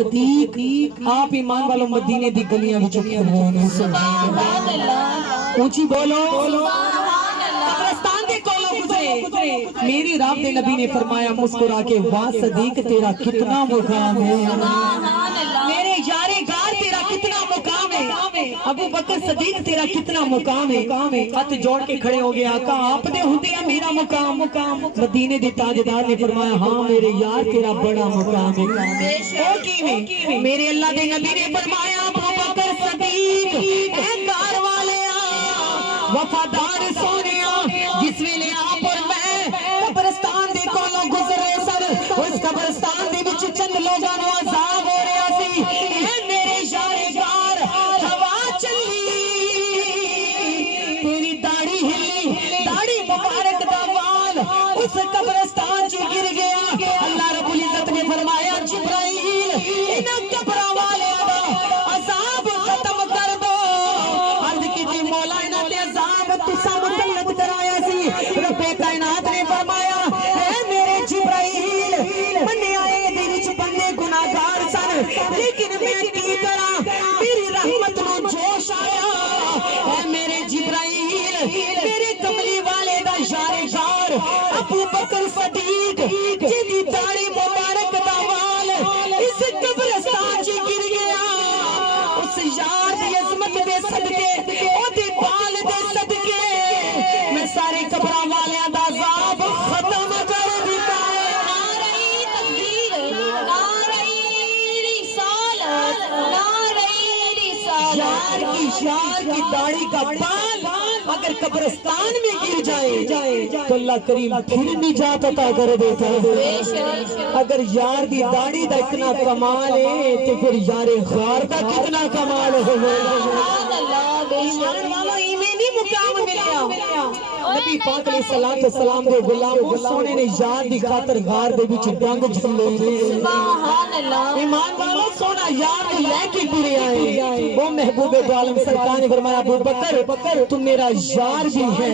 صدیق آپ ایمان والوں مدینے دی گلیاں وچوں پھرنے سبحان اللہ اونچی بولو قبرستان دے کولوں گزرے میری رب دے نبی نے فرمایا مسکرا کے واہ صدیق تیرا کتنا مقام ہے میرے یار غار تیرا کتنا مقام ہے ابو بکر صدیق تیرا کتنا مقام ہے ہاتھ جوڑ کے کھڑے ہو گئے آقا آپ دے ہوندے ہیں میرا مقام مدینے دی تاجدار نے فرمایا ہاں میرے یار تیرا بڑا مقام ہے او کیویں میرے اللہ دے نبی نے فرمایا ابو بکر صدیق اے غار والےاں وفادار سونےاں جس ویلے آپ اور میں قبرستان دے کولوں گزرے سر اس قبرستان دے وچ چند لوگاں نوں عذاب ہو رہا سی اے میرے یار غار ہوا چلی تیری داڑھی ہلی داڑھی مبارک دا وال اس قبرستان چ گر گیا اللہ رب العزت نے فرمایا جبرائیل انہاں قبراں والیاں دا عذاب ختم کر دو عرض کیتی مولا انہاں تے عذاب تساں مسلط کرایا سی رب کائنات نے فرمایا اے میرے جبرائیل بندے آئے دے وچ بندے گناہگار سن لیکن میں کی کراں میری رحمت نو جوش آیا اے میرے جبرائیل میرے کملی والے دا یار غار ابو بکر صدیق جدی داڑھی مبارک دا وال اس قبرستان چ گر گیا اس یار دی عظمت دے صدقے او دی بال دے صدقے میں سارے قبراں والیاں دا عذاب ختم کر دتا نعرہ تکبیر نعرہ رسالت نعرہ رسالت یار کی داڑھی کا بال اگر قبرستان میں گر جائے تو اللہ کریم پھر نجات عطا کر دیتا ہے اگر یار دی داڑھی دا اتنا کمال ہے تو پھر یار غار دا کتنا کمال ہوگا سبحان اللہ ایمان والو ایمانی مقام ملیا نبی پاک علیہ السلام دے غلام سونے نے یار دی خاطر غار دے وچ ڈنگ جھلے سبحان اللہ ایمان والو سونا یار دے لے کے پورے آئے وہ محبوب دو عالم سرکار نے فرمایا ابو بکر تم میرا یار بھی ہے